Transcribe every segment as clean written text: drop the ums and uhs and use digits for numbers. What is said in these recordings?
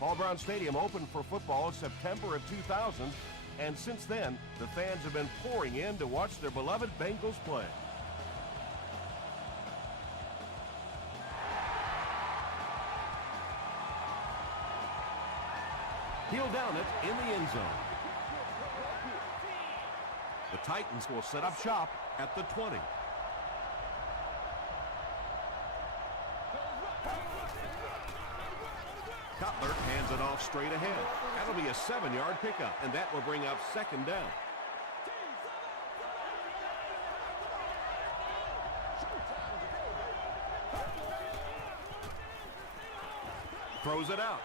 Paul Brown Stadium opened for football in September of 2000, and since then, the fans have been pouring in to watch their beloved Bengals play. He'll down it in the end zone. The Titans will set up shop at the 20. Cutler hands it off straight ahead. That'll be a 7-yard pickup, and that will bring up second down. Throws it out.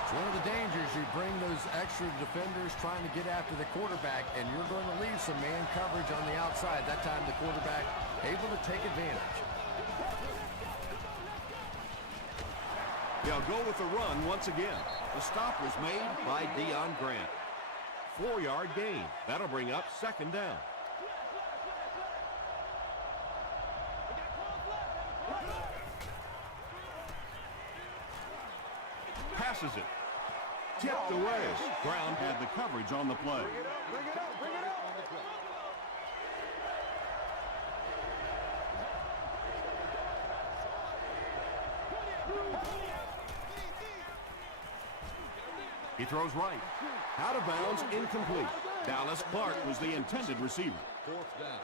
It's one of the dangers. You bring those extra defenders trying to get after the quarterback, and you're going to leave some man coverage on the outside. That time the quarterback able to take advantage. They'll go with the run once again. The stop was made by Deion Grant. 4-yard gain. That'll bring up second down. Passes it. Tipped away. Brown had the coverage on the play. Bring it up, bring it up. He throws right. Out of bounds, incomplete. Dallas Clark was the intended receiver. Fourth down.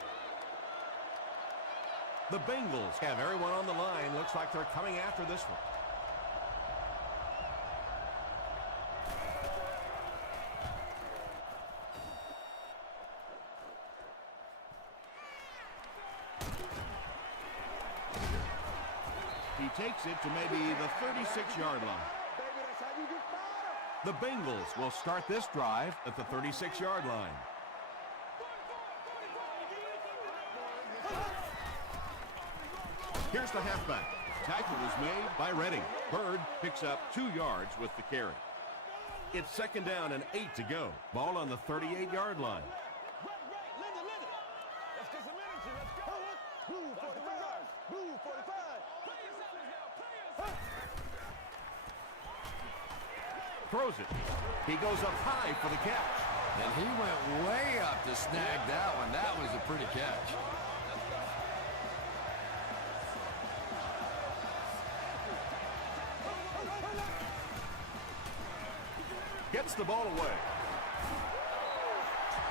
The Bengals have everyone on the line. Looks like they're coming after this one. He takes it to maybe the 36-yard line. The Bengals will start this drive at the 36-yard line. Here's the halfback. Tackle was made by Redding. Bird picks up 2 yards with the carry. It's second down and 8 to go. Ball on the 38-yard line. Throws it. He goes up high for the catch. And he went way up to snag that one. That was a pretty catch. Gets the ball away.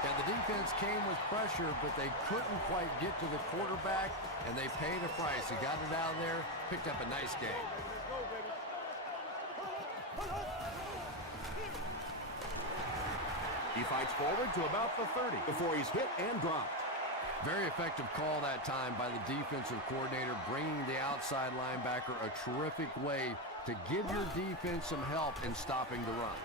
And the defense came with pressure, but they couldn't quite get to the quarterback, and they paid a price. He got it out of there, picked up a nice game. He fights forward to about the 30 before he's hit and dropped. Very effective call that time by the defensive coordinator, bringing the outside linebacker a terrific way to give your defense some help in stopping the run.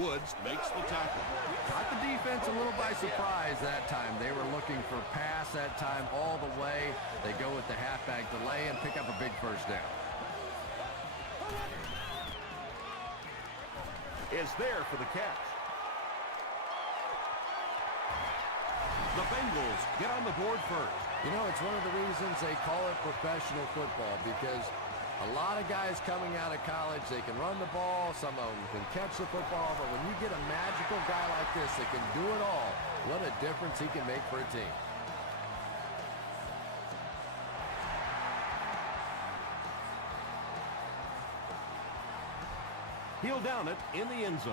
Woods makes the tackle. Got the defense a little by surprise that time. They were looking for pass that time all the way. They go with the halfback delay and pick up a big first down. Is there for the catch. The Bengals get on the board first. You know, it's one of the reasons they call it professional football, because a lot of guys coming out of college, they can run the ball, some of them can catch the football, but when you get a magical guy like this that can do it all, what a difference he can make for a team. He'll down it in the end zone.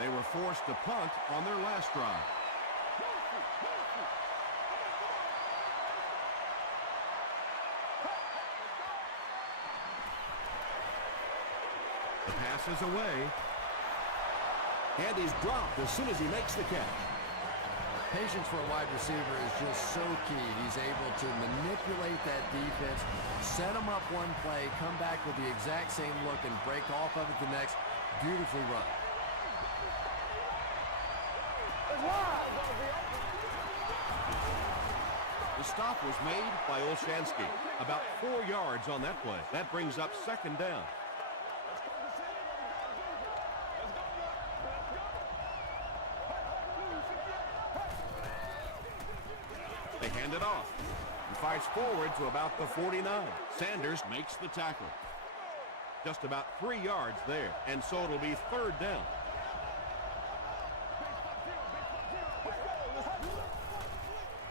They were forced to punt on their last drive. The pass is away. And he's dropped as soon as he makes the catch. Patience for a wide receiver is just so key. He's able to manipulate that defense, set them up one play, come back with the exact same look, and break off of it the next. Beautifully run. The stop was made by Olshansky. About 4 yards on that play. That brings up second down. They hand it off. And fire strides forward to about the 49. Sanders makes the tackle. Just about 3 yards there, and so it'll be third down.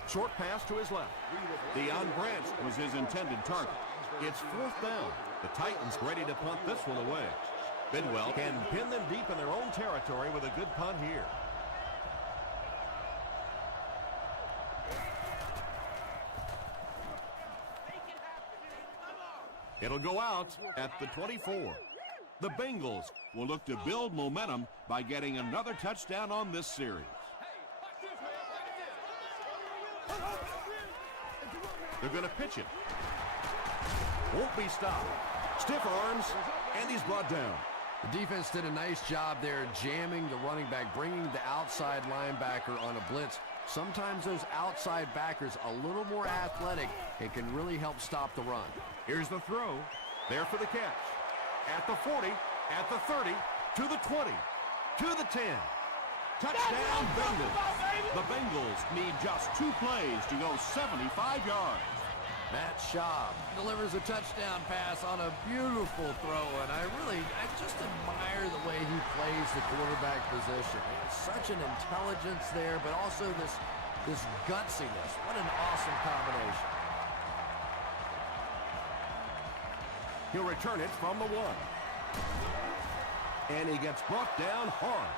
Short pass to his left. Deion Branch was his intended target. It's fourth down. The Titans ready to punt this one away. Bidwell can pin them deep in their own territory with a good punt here. It'll go out at the 24. The Bengals will look to build momentum by getting another touchdown on this series. They're going to pitch it. Won't be stopped. Stiff arms, and he's brought down. The defense did a nice job there jamming the running back, bringing the outside linebacker on a blitz. Sometimes those outside backers a little more athletic and can really help stop the run. Here's the throw. There for the catch. At the 40, at the 30, to the 20, to the 10. Touchdown, Bengals. The Bengals need just 2 plays to go 75 yards. Matt Schaub delivers a touchdown pass on a beautiful throw, and I just admire the way he plays the quarterback position. Such an intelligence there, but also this gutsiness. What an awesome combination. He'll return it from the 1. And he gets brought down hard.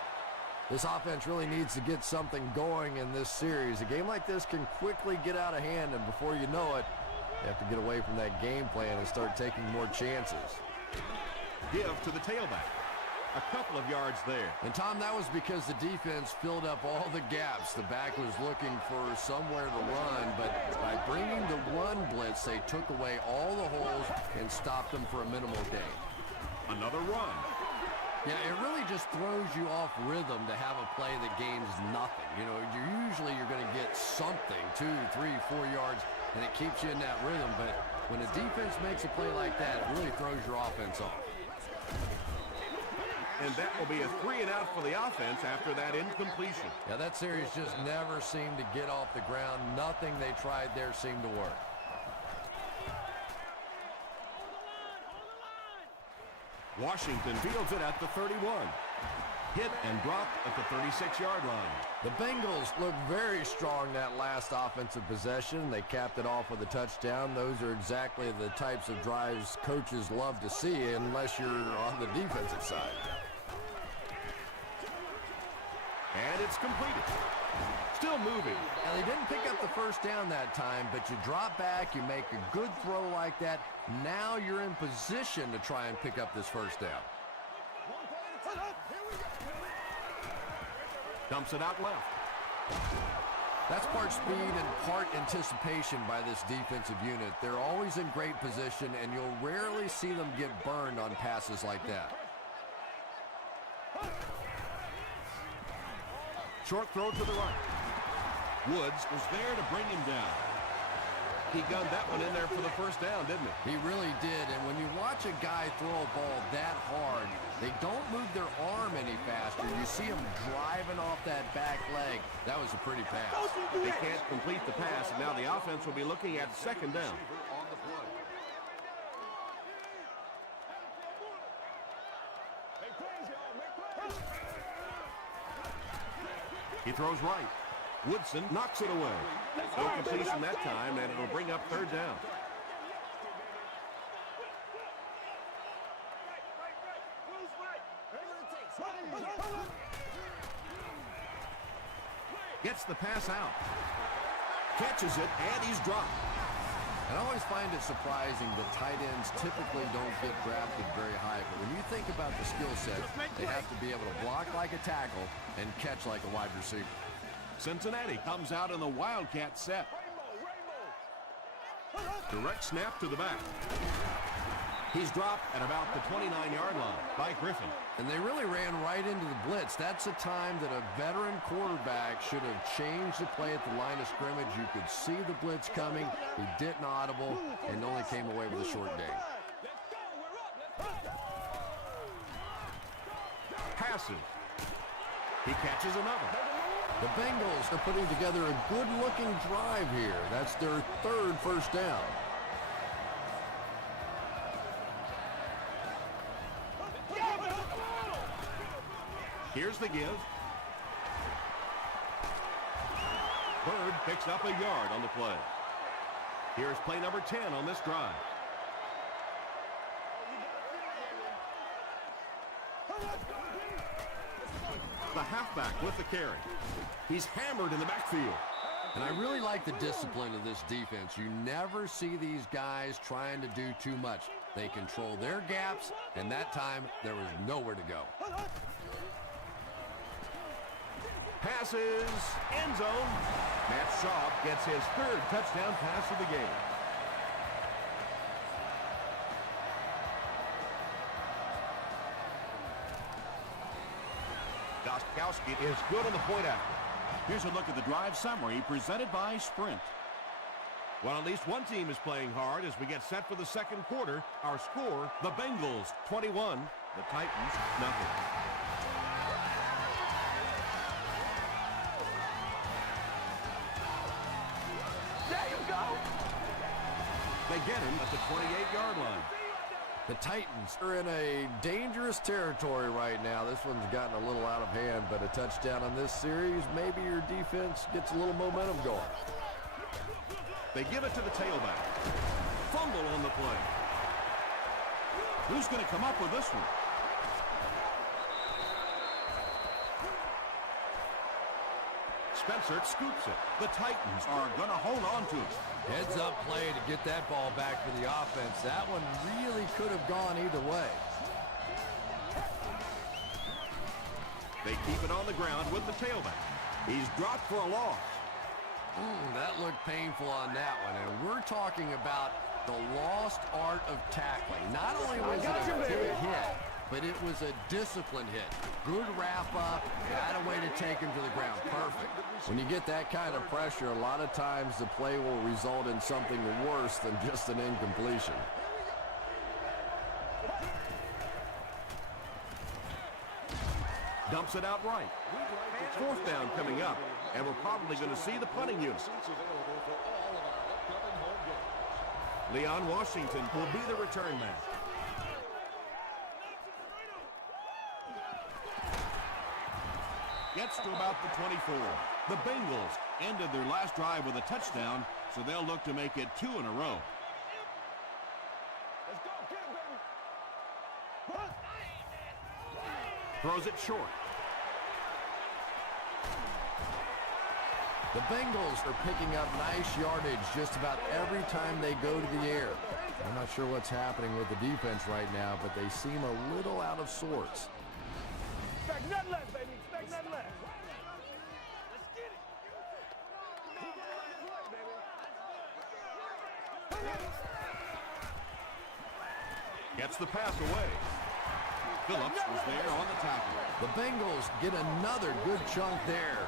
This offense really needs to get something going in this series. A game like this can quickly get out of hand, and before you know it, you have to get away from that game plan and start taking more chances. Give to the tailback. A couple of yards there. And, Tom, that was because the defense filled up all the gaps. The back was looking for somewhere to run, but by bringing the run blitz, they took away all the holes and stopped them for a minimal gain. Another run. Yeah, it really just throws you off rhythm to have a play that gains nothing. You know, you're going to get something, 2, 3, 4 yards, and it keeps you in that rhythm. But when a defense makes a play like that, it really throws your offense off. And that will be a 3 and out for the offense after that incompletion. Yeah, that series just never seemed to get off the ground. Nothing they tried there seemed to work. Washington fields it at the 31. Hit and dropped at the 36-yard line. The Bengals look very strong that last offensive possession. They capped it off with a touchdown. Those are exactly the types of drives coaches love to see unless you're on the defensive side. And it's completed. Still moving. Now, they didn't pick up the first down that time, but you drop back, you make a good throw like that. Now you're in position to try and pick up this first down. Dumps it out left. That's part speed and part anticipation by this defensive unit. They're always in great position, and you'll rarely see them get burned on passes like that. Short throw to the right. Woods was there to bring him down. He gunned that one in there for the first down, didn't he? He really did, and when you watch a guy throw a ball that hard, they don't move their arm any faster. You see them driving off that back leg. That was a pretty pass. They can't complete the pass, and now the offense will be looking at second down. He throws right. Woodson knocks it away. No completion that time, and it'll bring up third down. Gets the pass out. Catches it, and he's dropped. And I always find it surprising that tight ends typically don't get drafted very high. But when you think about the skill set, they have to be able to block like a tackle and catch like a wide receiver. Cincinnati comes out in the Wildcat set. Direct snap to the back. He's dropped at about the 29-yard line by Griffin. And they really ran right into the blitz. That's a time that a veteran quarterback should have changed the play at the line of scrimmage. You could see the blitz coming. He didn't audible and only came away with a short gain. Passes. He catches another. The Bengals are putting together a good-looking drive here. That's their third first down. Here's the give. Bird picks up a yard on the play. Here's play number 10 on this drive. The halfback with the carry. He's hammered in the backfield. And I really like the discipline of this defense. You never see these guys trying to do too much. They control their gaps, and that time there was nowhere to go. Passes, end zone. Matt Schaub gets his third touchdown pass of the game. Gostkowski is good on the point after. Here's a look at the drive summary presented by Sprint. Well, at least one team is playing hard as we get set for the second quarter. Our score, the Bengals 21, the Titans nothing. They get him at the 28-yard line. The Titans are in a dangerous territory right now. This one's gotten a little out of hand, but a touchdown on this series, maybe your defense gets a little momentum going. They give it to the tailback. Fumble on the play. Who's going to come up with this one? Spencer scoops it. The Titans are going to hold on to it. Heads up play to get that ball back for the offense. That one really could have gone either way. They keep it on the ground with the tailback. He's dropped for a loss. That looked painful on that one. And we're talking about the lost art of tackling. Not only was it a big hit, but it was a disciplined hit. Good wrap up, got a way to take him to the ground. Perfect. When you get that kind of pressure, a lot of times the play will result in something worse than just an incompletion. Dumps it out right. Fourth down coming up, and we're probably going to see the punting unit. Leon Washington will be the return man. Gets to about the 24. The Bengals ended their last drive with a touchdown, so they'll look to make it 2 in a row. Throws it short. The Bengals are picking up nice yardage just about every time they go to the air. I'm not sure what's happening with the defense right now, but they seem a little out of sorts. Expect nothing less, baby. Expect nothing less. Gets the pass away. Phillips was there on the tackle. The Bengals get another good chunk there.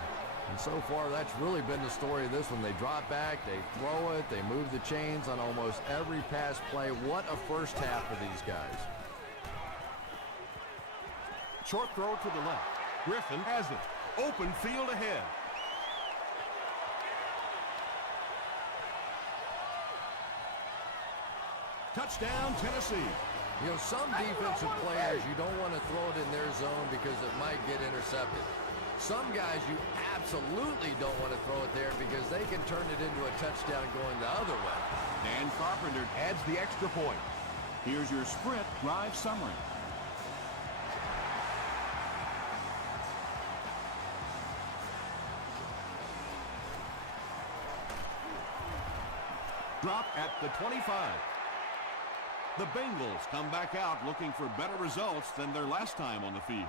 And so far, that's really been the story of this one. They drop back, they throw it, they move the chains on almost every pass play. What a first half for these guys. Short throw to the left. Griffin has it. Open field ahead. Touchdown, Tennessee. You know, some defensive players, you don't want to throw it in their zone because it might get intercepted. Some guys, you absolutely don't want to throw it there because they can turn it into a touchdown going the other way. Dan Carpenter adds the extra point. Here's your Sprint drive summary. Drop at the 25. The Bengals come back out looking for better results than their last time on the field.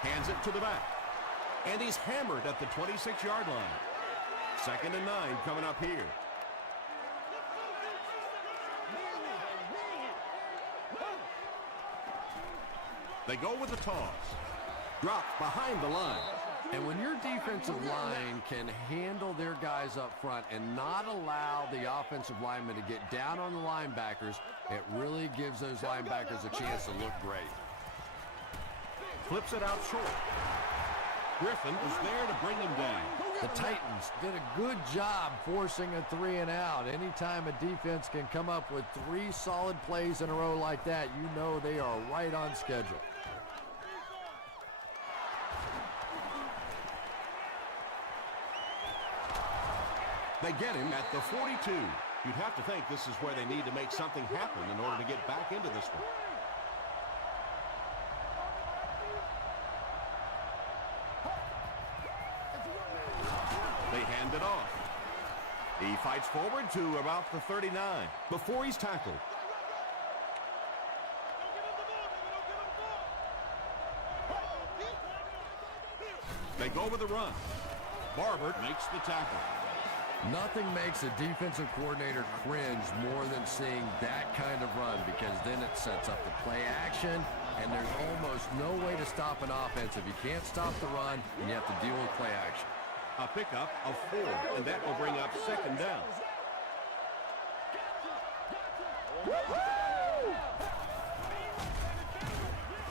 Hands it to the back. And he's hammered at the 26-yard line. 2nd and 9 coming up here. They go with the toss. Dropped behind the line. And when your defensive line can handle their guys up front and not allow the offensive linemen to get down on the linebackers, it really gives those linebackers a chance to look great. Flips it out short. Griffin is there to bring him down. The Titans did a good job forcing a 3-and-out. Anytime a defense can come up with 3 solid plays in a row like that, you know they are right on schedule. They get him at the 42. You'd have to think this is where they need to make something happen in order to get back into this one. They hand it off. He fights forward to about the 39 before he's tackled. They go with the run. Barber makes the tackle. Nothing makes a defensive coordinator cringe more than seeing that kind of run, because then it sets up the play action, and there's almost no way to stop an offense if you can't stop the run and you have to deal with play action. A pickup of 4, and that will bring up 2nd down.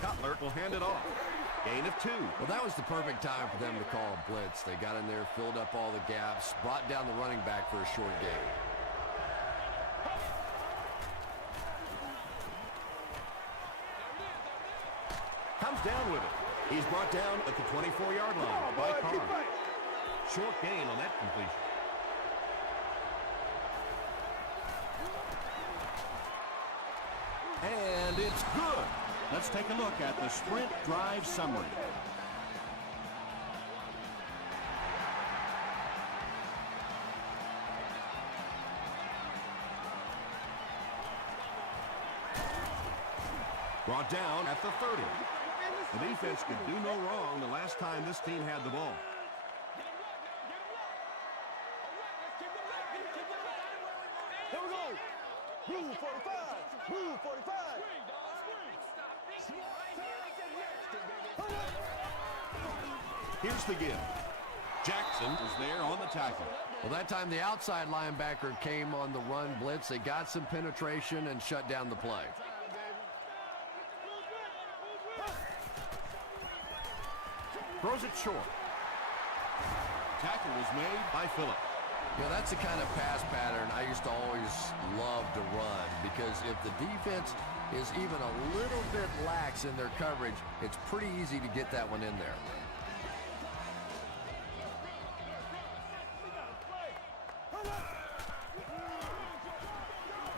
Cutler will hand it off. Gain of 2. Well, that was the perfect time for them to call a blitz. They got in there, filled up all the gaps, brought down the running back for a short gain. Comes down with it. He's brought down at the 24-yard line by Carr. Short gain on that completion. And it's good. Let's take a look at the sprint drive summary. Brought down at the 30. The defense could do no wrong the last time this team had the ball. Here we go. Blue 45. Blue 45. Here's the give. Jackson is there on the tackle. Well, that time the outside linebacker came on the run blitz. They got some penetration and shut down the play. Throws it short. Tackle was made by Phillip. You know, that's the kind of pass pattern I used to always love to run, because if the defense is even a little bit lax in their coverage, it's pretty easy to get that one in there.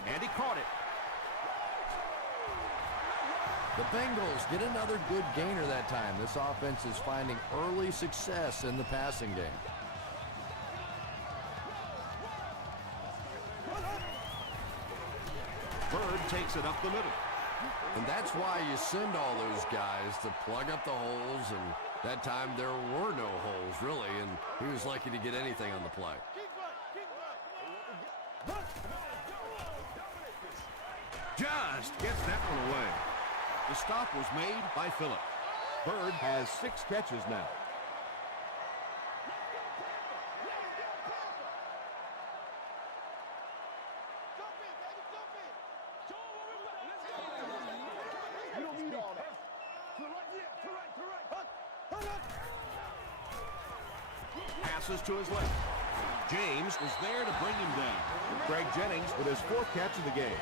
And he caught it. The Bengals get another good gainer that time. This offense is finding early success in the passing game. Bird takes it up the middle. And that's why you send all those guys to plug up the holes, and that time there were no holes, really, and he was lucky to get anything on the play. Just gets that one away. The stop was made by Phillip. Bird has 6 catches now. You don't need all that. Passes to his left. James is there to bring him down. Greg Jennings with his 4th catch of the game.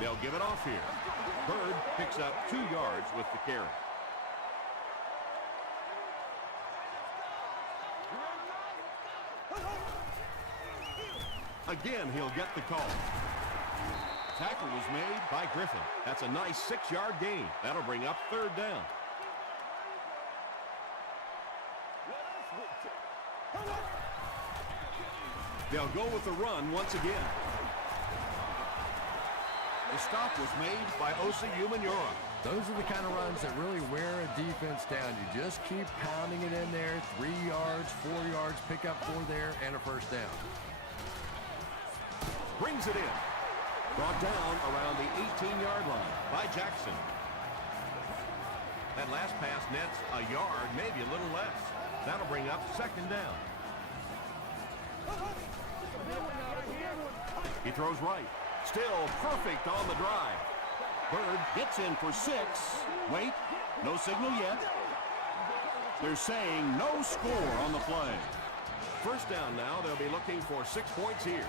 They'll give it off here. Bird picks up 2 yards with the carry. Again, he'll get the call. Tackle was made by Griffin. That's a nice 6-yard gain. That'll bring up 3rd down. They'll go with the run once again. The stop was made by Osi Umenyiora. Those are the kind of runs that really wear a defense down. You just keep pounding it in there. 3 yards, 4 yards, pick up 4 there, and a 1st down. Brings it in. Brought down around the 18-yard line by Jackson. That last pass nets a yard, maybe a little less. That'll bring up second down. He throws right. Still perfect on the drive. Bird gets in for 6. Wait, no signal yet. They're saying no score on the play. First down now. They'll be looking for 6 points here.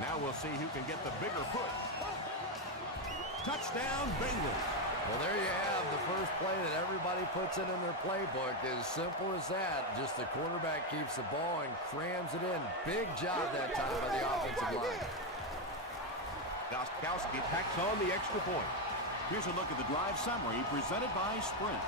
Now we'll see who can get the bigger push. Touchdown, Bengals. Well, there you have the first play that everybody puts in their playbook. As simple as that. Just the quarterback keeps the ball and crams it in. Big job that time by the offensive line. Gostkowski tacks on the extra point. Here's a look at the drive summary presented by Sprint.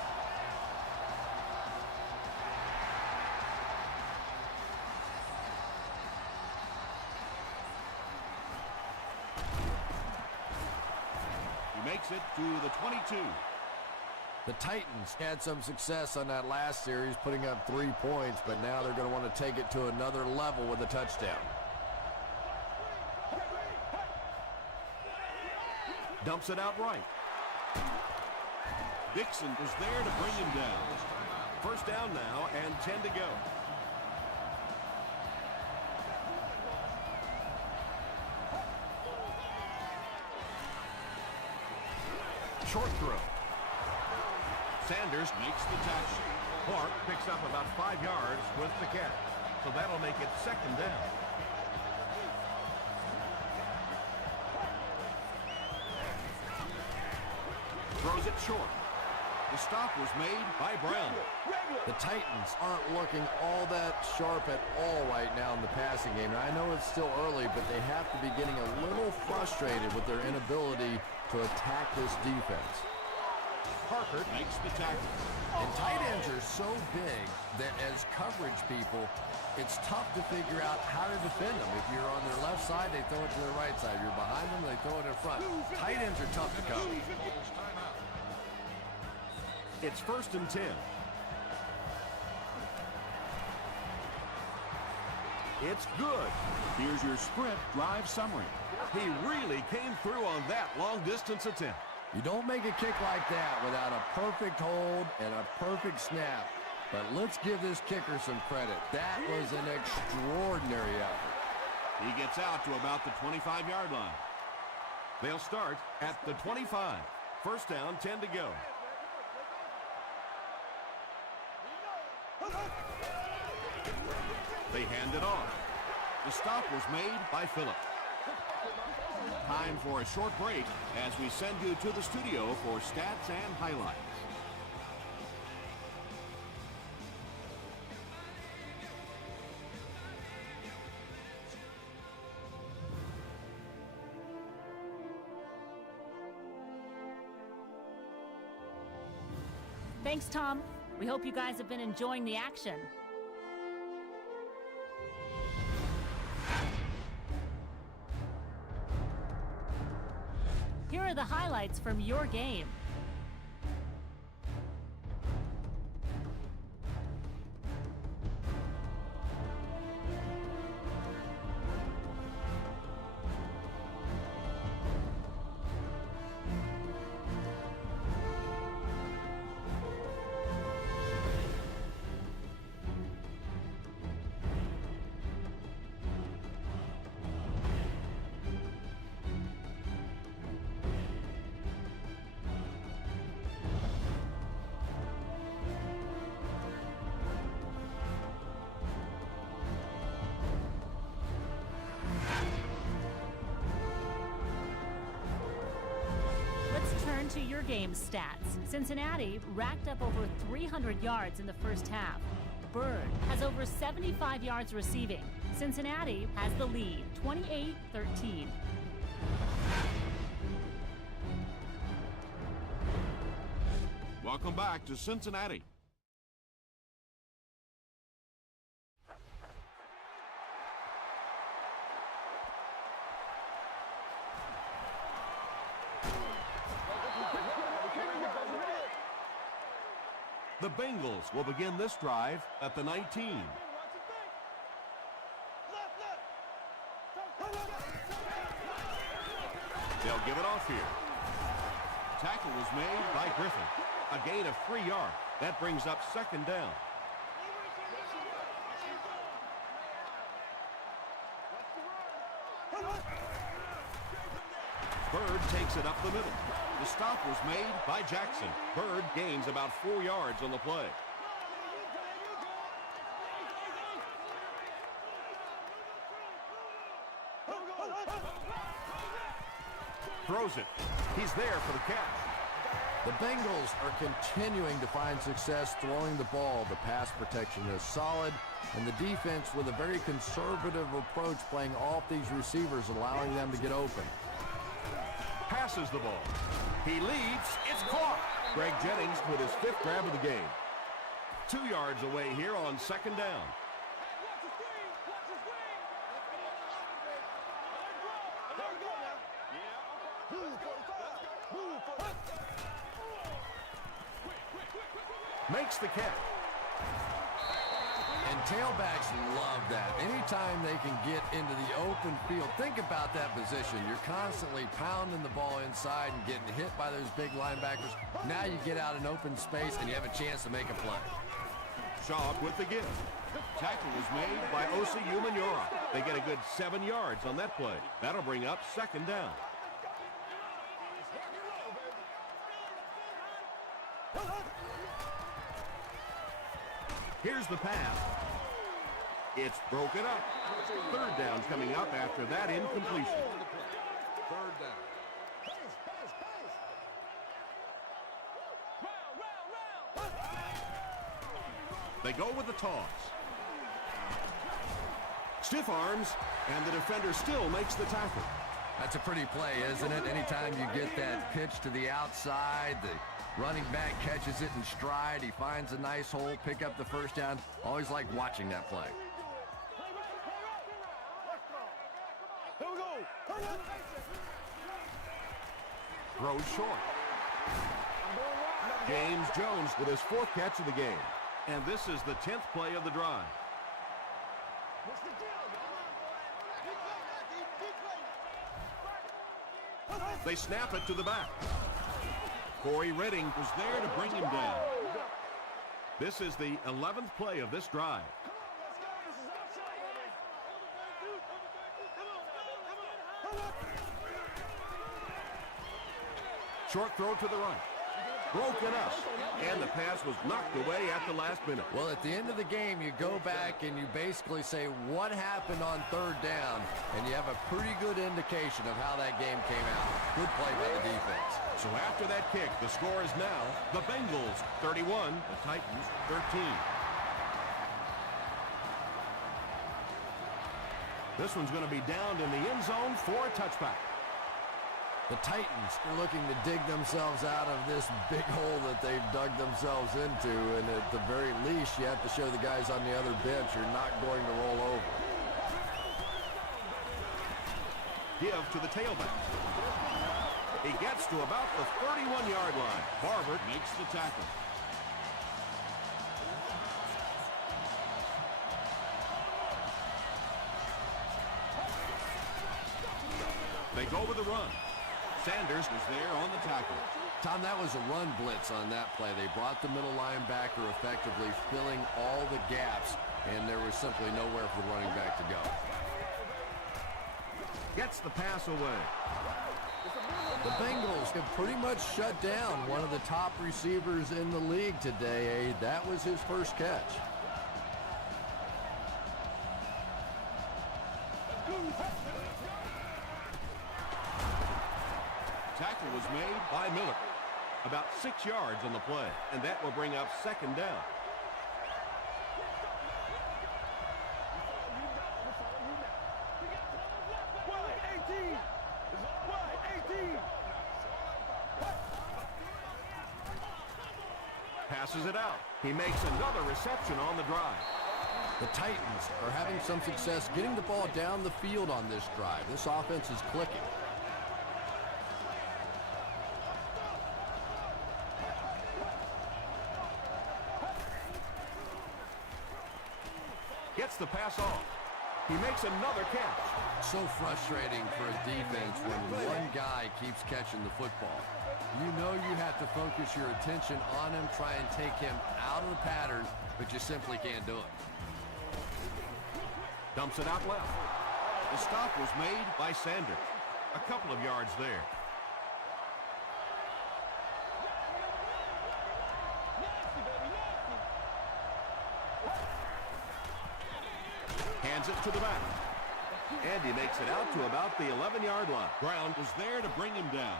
He makes it to the 22. The Titans had some success on that last series, putting up 3 points, but now they're going to want to take it to another level with a touchdown. Dumps it out right. Dixon is there to bring him down. First down now and 10 to go. Short throw. Sanders makes the catch. Clark picks up about 5 yards with the catch. So that'll make it second down. Throws it short. The stop was made by Brown. The Titans aren't looking all that sharp at all right now in the passing game. And I know it's still early, but they have to be getting a little frustrated with their inability to attack this defense. Parker makes the tackle. And tight ends are so big that as coverage people, it's tough to figure out how to defend them. If you're on their left side, they throw it to their right side. If you're behind them, they throw it in front. Tight ends are tough to cover. It's first and 10. It's good. Here's your Sprint drive summary. He really came through on that long-distance attempt. You don't make a kick like that without a perfect hold and a perfect snap. But let's give this kicker some credit. That was an extraordinary effort. He gets out to about the 25-yard line. They'll start at the 25. First down, 10 to go. They hand it off. The stop was made by Phillip. Time for a short break as we send you to the studio for stats and highlights. Thanks, Tom. We hope you guys have been enjoying the action. Here are the highlights from your game. To your game stats. Cincinnati racked up over 300 yards in the first half. Bird has over 75 yards receiving. Cincinnati has the lead, 28-13. Welcome back to Cincinnati. The Bengals will begin this drive at the 19. They'll give it off here. Tackle was made by Griffin. A gain of 3 yards. That brings up second down. Bird takes it up the middle. The stop was made by Jackson. Bird gains about 4 yards on the play. Throws it. He's there for the catch. The Bengals are continuing to find success throwing the ball. The pass protection is solid, and the defense with a very conservative approach playing off these receivers, allowing them to get open. Passes the ball. He leads. It's caught. Greg Jennings with his 5th grab of the game. 2 yards away here on second down. Makes the catch. And tailbacks love that. Anytime they can get into the open field, think about that position. You're constantly pounding the ball inside and getting hit by those big linebackers. Now you get out in open space and you have a chance to make a play. Shaw with the give. Tackle was made by Osi Umenyiora. They get a good 7 yards on that play. That'll bring up second down. Here's the pass. It's broken up. Third down coming up after that incompletion. Third down. They go with the toss. Stiff arms, and the defender still makes the tackle. That's a pretty play, isn't it? Anytime you get that pitch to the outside, the running back catches it in stride. He finds a nice hole, pick up the first down. Always like watching that play. Here we go. Throws short. James Jones with his 4th catch of the game. And this is the 10th play of the drive. They snap it to the back. Corey Redding was there to bring him down. This is the 11th play of this drive. Short throw to the right. Broken up. And the pass was knocked away at the last minute. Well, at the end of the game, you go back and you basically say what happened on third down, and you have a pretty good indication of how that game came out. Good play by the defense. So after that kick, the score is now the Bengals 31, the Titans 13. This one's going to be downed in the end zone for a touchback. The Titans are looking to dig themselves out of this big hole that they've dug themselves into, and at the very least, you have to show the guys on the other bench you're not going to roll over. Give to the tailback. He gets to about the 31-yard line. Barber makes the tackle. They go with the run. Sanders was there on the tackle. Tom, that was a run blitz on that play. They brought the middle linebacker effectively filling all the gaps, and there was simply nowhere for the running back to go. Gets the pass away. The Bengals have pretty much shut down one of the top receivers in the league today. That was his first catch. Tackle was made by Miller. About 6 yards on the play, and that will bring up second down. Passes it out. He makes another reception on the drive. The Titans are having some success getting the ball down the field on this drive. This offense is clicking. Gets the pass off. He makes another catch. So frustrating for a defense when one guy keeps catching the football. You know you have to focus your attention on him, try and take him out of the pattern, but you simply can't do it. Dumps it out left. The stop was made by Sanders. A couple of yards there. Hands it to the back. And he makes it out to about the 11-yard line. Brown was there to bring him down.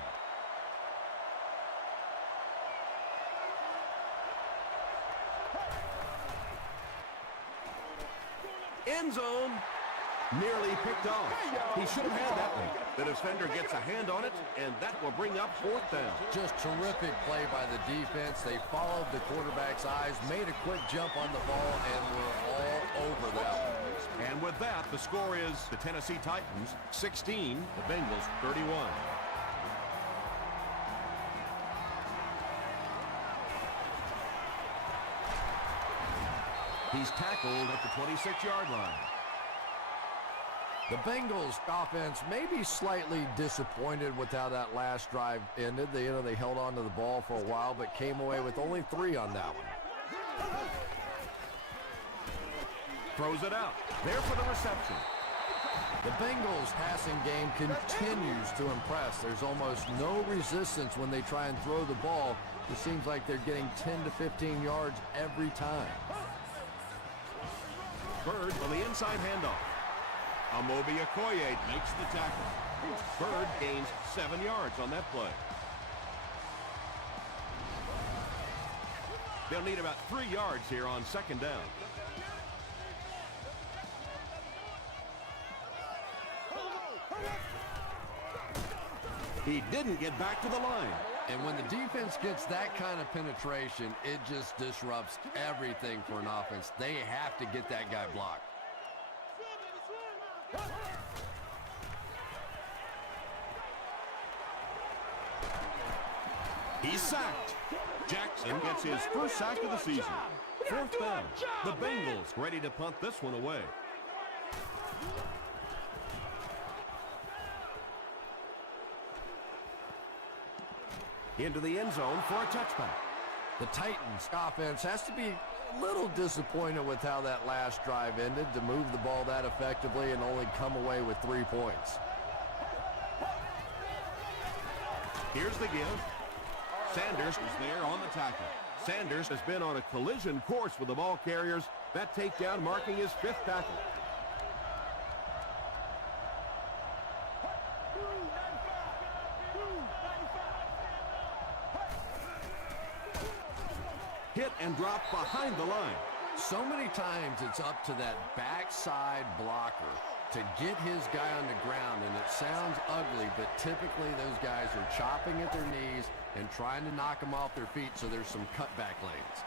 End zone. Nearly picked off. He should have had that one. The defender gets a hand on it, and that will bring up 4th down. Just terrific play by the defense. They followed the quarterback's eyes, made a quick jump on the ball, and were all over that one. And with that, the score is the Tennessee Titans 16, the Bengals 31. He's tackled at the 26-yard line. The Bengals offense may be slightly disappointed with how that last drive ended. They held on to the ball for a while, but came away with only 3 on that one. Throws it out. There for the reception. The Bengals passing game continues to impress. There's almost no resistance when they try and throw the ball. It seems like they're getting 10 to 15 yards every time. Bird on the inside handoff. Amobi Okoye makes the tackle. Bird gains 7 yards on that play. They'll need about 3 yards here on 2nd down. He didn't get back to the line. And when the defense gets that kind of penetration, it just disrupts everything for an offense. They have to get that guy blocked. He's sacked. Jackson gets his first sack of the season. 4th down. The Bengals ready to punt this one away. Into the end zone for a touchback. The Titans offense has to be a little disappointed with how that last drive ended, to move the ball that effectively and only come away with 3 points. Here's the give. Sanders is there on the tackle. Sanders has been on a collision course with the ball carriers. That takedown marking his 5th tackle. Hit and drop behind the line. So many times it's up to that backside blocker to get his guy on the ground, and it sounds ugly, but typically those guys are chopping at their knees and trying to knock them off their feet, so there's some cutback lanes.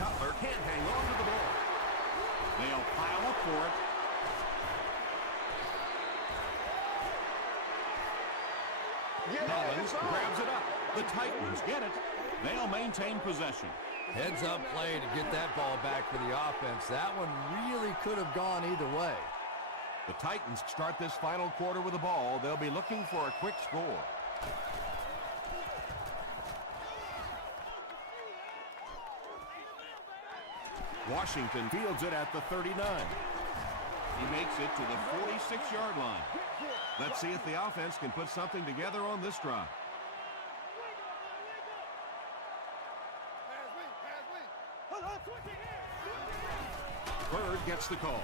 Cutler can't hang on to the ball. They'll pile up for it. Collins grabs it up. The Titans get it. They'll maintain possession. Heads-up play to get that ball back for the offense. That one really could have gone either way. The Titans start this final quarter with the ball. They'll be looking for a quick score. Washington fields it at the 39. He makes it to the 46-yard line. Let's see if the offense can put something together on this drive. Bird gets the call.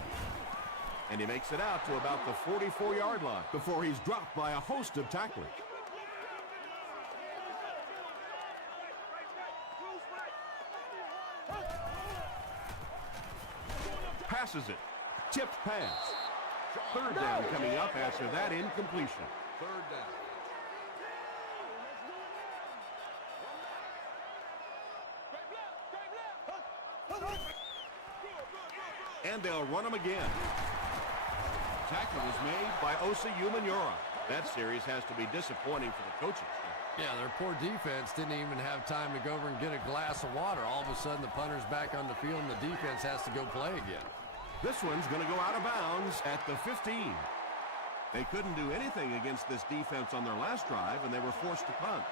And he makes it out to about the 44-yard line before he's dropped by a host of tacklers. Passes it. Tipped pass. 3rd down coming up after that incompletion. 3rd down. And they'll run him again. Tackle was made by Osa Umenyiora. That series has to be disappointing for the coaches. Yeah, their poor defense didn't even have time to go over and get a glass of water. All of a sudden, the punter's back on the field, and the defense has to go play again. This one's going to go out of bounds at the 15. They couldn't do anything against this defense on their last drive, and they were forced to punt.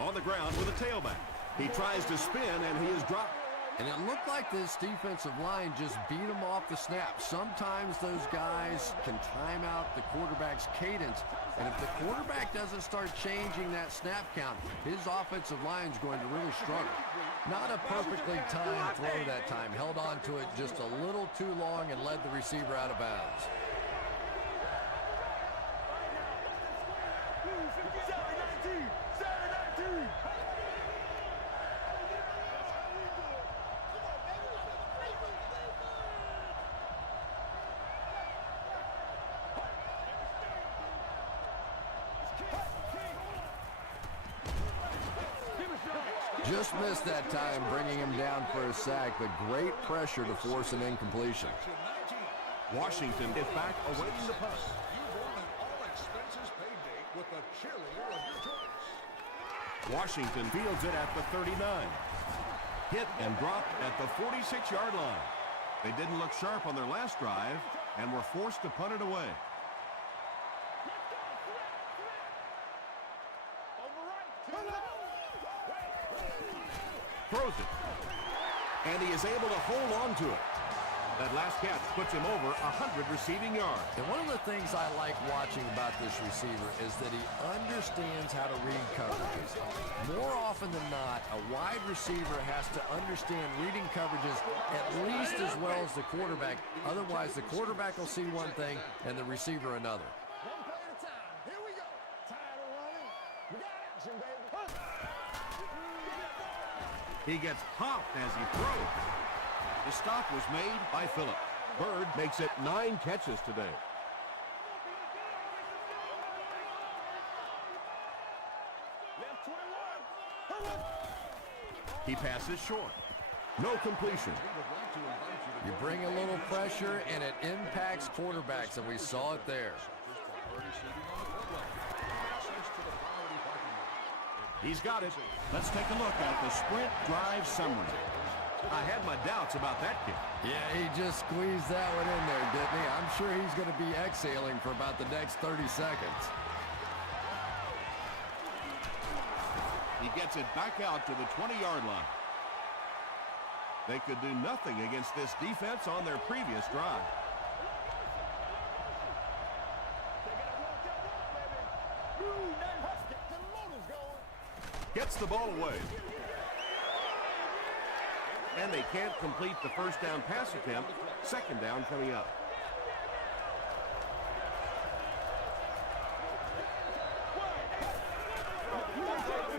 On the ground with a tailback. He tries to spin, and he is dropped. And it looked like this defensive line just beat him off the snap. Sometimes those guys can time out the quarterback's cadence. And if the quarterback doesn't start changing that snap count, his offensive line is going to really struggle. Not a perfectly timed throw that time. Held on to it just a little too long and led the receiver out of bounds. Just missed that time, bringing him down for a sack, but great pressure to force an incompletion. Washington is back awaiting the punt. You've won an all-expenses-paid date with the cheerleader of your choice. Washington fields it at the 39. Hit and dropped at the 46-yard line. They didn't look sharp on their last drive and were forced to punt it away. Throws it. And he is able to hold on to it. That last catch puts him over 100 receiving yards. And one of the things I like watching about this receiver is that he understands how to read coverages. More often than not, a wide receiver has to understand reading coverages at least as well as the quarterback. Otherwise, the quarterback will see one thing and the receiver another. One play at a time. Here we go. Tired of running? We got action, baby. He gets popped as he throws. The stop was made by Phillip. Bird makes it 9 catches today. Left 21. He passes short. No completion. You bring a little pressure, and it impacts quarterbacks, and we saw it there. He's got it. Let's take a look at the sprint drive summary. I had my doubts about that kid. Yeah, he just squeezed that one in there, didn't he? I'm sure he's going to be exhaling for about the next 30 seconds. He gets it back out to the 20-yard line. They could do nothing against this defense on their previous drive. Gets the ball away. And they can't complete the first down pass attempt. Second down coming up.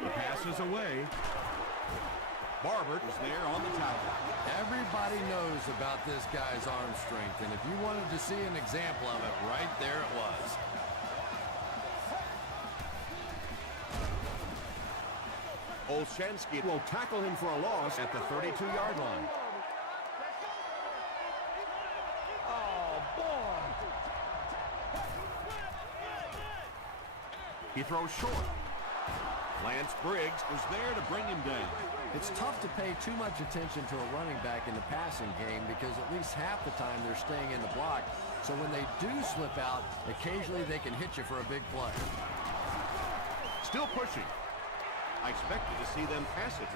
The pass is away. Barbert is there on the tackle. Everybody knows about this guy's arm strength, and if you wanted to see an example of it, right there it was. Olshansky will tackle him for a loss at the 32-yard line. Oh, boy. He throws short. Lance Briggs was there to bring him down. It's tough to pay too much attention to a running back in the passing game because at least half the time they're staying in the block. So when they do slip out, occasionally they can hit you for a big play. Still pushing. I expected to see them pass it.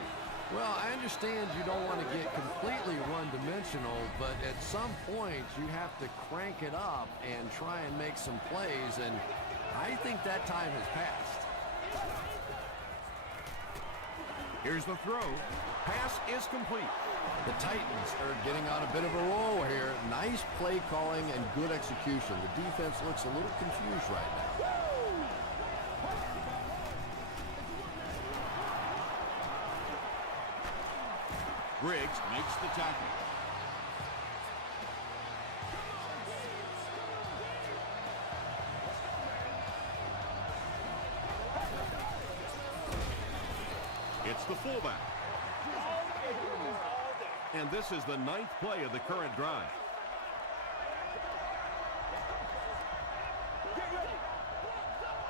Well, I understand you don't want to get completely one-dimensional, but at some point you have to crank it up and try and make some plays, and I think that time has passed. Here's the throw. Pass is complete. The Titans are getting on a bit of a roll here. Nice play calling and good execution. The defense looks a little confused right now. Briggs makes the tackle. It's the fullback. And this is the 9th play of the current drive. Get ready.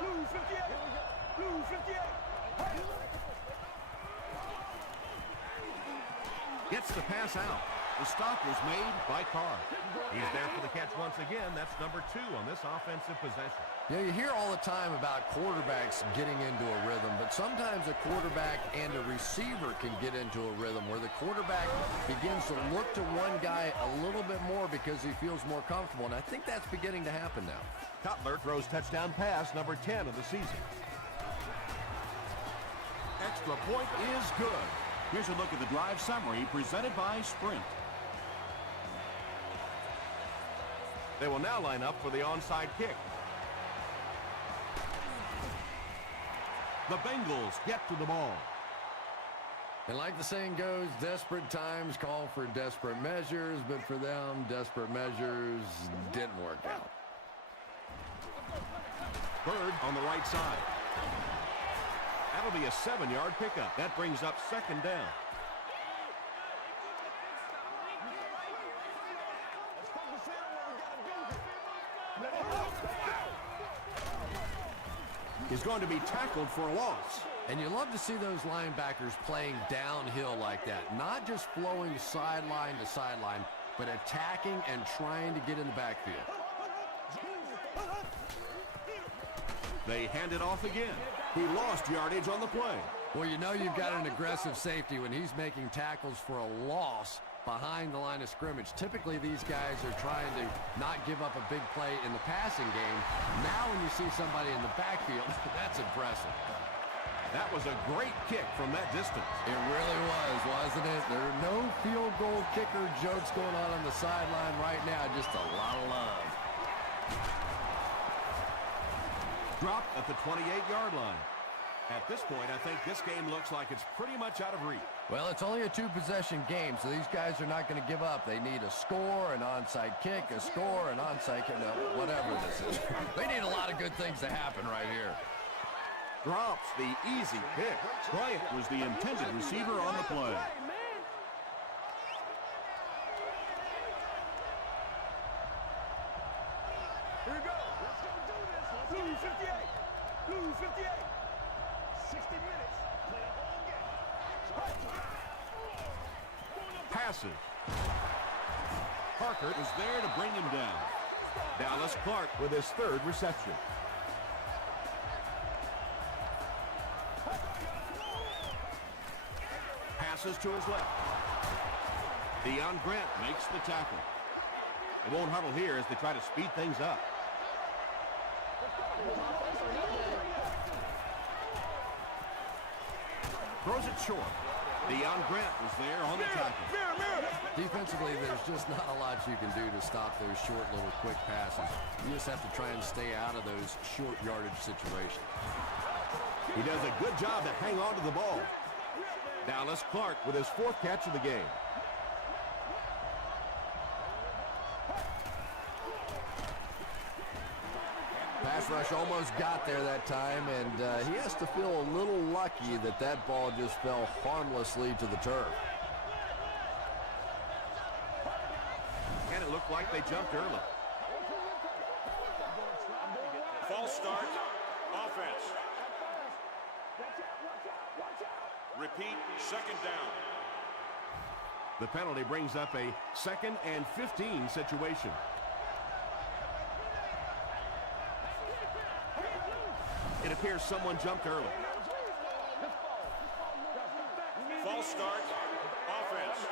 Blue 58. Blue 58. Hey. Gets the pass out. The stop was made by Carr. He's there for the catch once again. That's number 2 on this offensive possession. Yeah, you hear all the time about quarterbacks getting into a rhythm, but sometimes a quarterback and a receiver can get into a rhythm where the quarterback begins to look to one guy a little bit more because he feels more comfortable, and I think that's beginning to happen now. Cutler throws touchdown pass number 10 of the season. Extra point is good. Here's a look at the drive summary presented by Sprint. They will now line up for the onside kick. The Bengals get to the ball. And like the saying goes, desperate times call for desperate measures, but for them, desperate measures didn't work out. Bird on the right side. That'll be a 7-yard pickup. That brings up 2nd down. He's going to be tackled for a loss. And you love to see those linebackers playing downhill like that. Not just flowing sideline to sideline, but attacking and trying to get in the backfield. They hand it off again. He lost yardage on the play. Well, you know you've got an aggressive safety when he's making tackles for a loss behind the line of scrimmage. Typically, these guys are trying to not give up a big play in the passing game. Now when you see somebody in the backfield, that's impressive. That was a great kick from that distance. It really was, wasn't it? There are no field goal kicker jokes going on the sideline right now. Just a lot of love. Dropped at the 28-yard line. At this point, I think this game looks like it's pretty much out of reach. Well, it's only a 2-possession game, so these guys are not going to give up. They need a score, an onside kick, a score, an onside kick, whatever this is. They need a lot of good things to happen right here. Drops the easy pick. Bryant was the intended receiver on the play. Here we go. Let's go do this. Blue 58. Blue 58. 60 minutes. Play a whole game. Passes. Parker is there to bring him down. Dallas Clark with his 3rd reception. Passes to his left. Deion Grant makes the tackle. They won't huddle here as they try to speed things up. Throws it short. Deion Grant was there on the tackle. Defensively, there's just not a lot you can do to stop those short little quick passes. You just have to try and stay out of those short yardage situations. He does a good job to hang on to the ball. Dallas Clark with his 4th catch of the game. Pass rush almost got there that time, and he has to feel a little lucky that that ball just fell harmlessly to the turf. And it looked like they jumped early. False start. Offense. Repeat, 2nd down. The penalty brings up a 2nd and 15 situation. It appears someone jumped early. False start. Offense.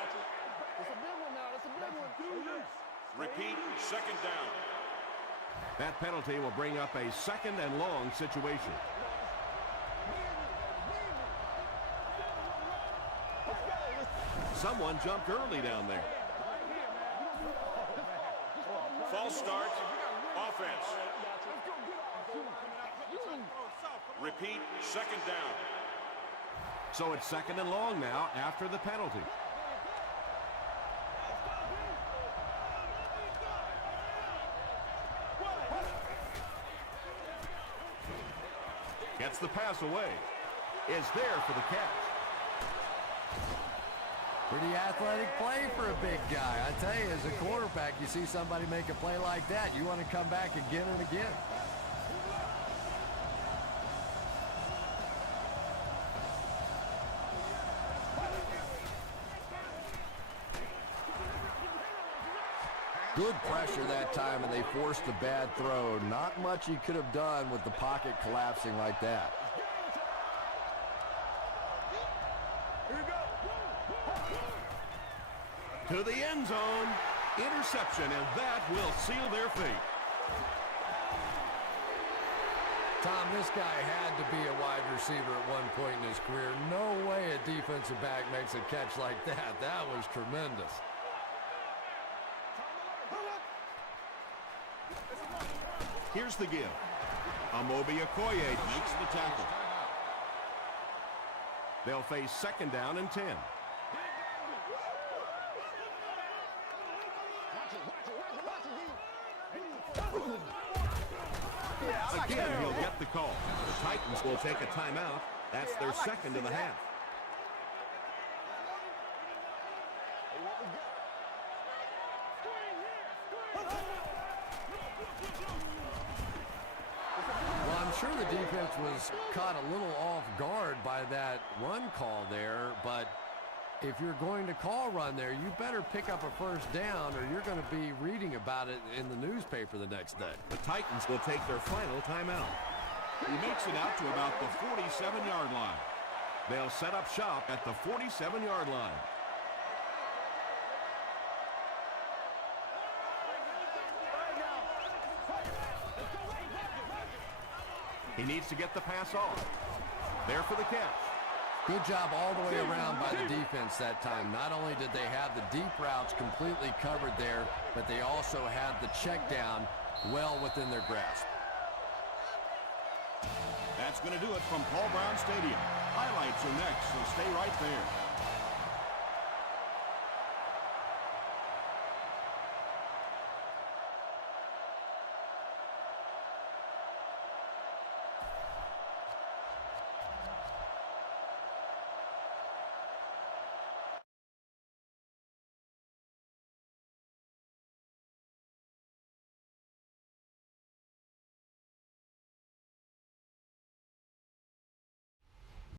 Repeat, 2nd down. That penalty will bring up a 2nd and long situation. Someone jumped early down there. False start. Offense. Repeat, 2nd down. So it's 2nd and long now after the penalty. Gets the pass away. Is there for the catch. Pretty athletic play for a big guy. I tell you, as a quarterback, you see somebody make a play like that, you want to come back again and again. Good pressure that time, and they forced a bad throw. Not much he could have done with the pocket collapsing like that. To the end zone. Interception, and that will seal their fate. Tom, this guy had to be a wide receiver at one point in his career. No way a defensive back makes a catch like that. That was tremendous. Here's the give. Amobi Okoye makes the tackle. They'll face second down and 10. Again, he'll get the call. The Titans will take a timeout. That's their second of the half. Well, I'm sure the defense was caught a little off guard by that run call there, but if you're going to call run there, you better pick up a first down or you're going to be reading about it in the newspaper the next day. The Titans will take their final timeout. He makes it out to about the 47-yard line. They'll set up shop at the 47-yard line. He needs to get the pass off. There for the catch. Good job all the way around by the defense that time. Not only did they have the deep routes completely covered there, but they also had the check down well within their grasp. That's going to do it from Paul Brown Stadium. Highlights are next, so stay right there.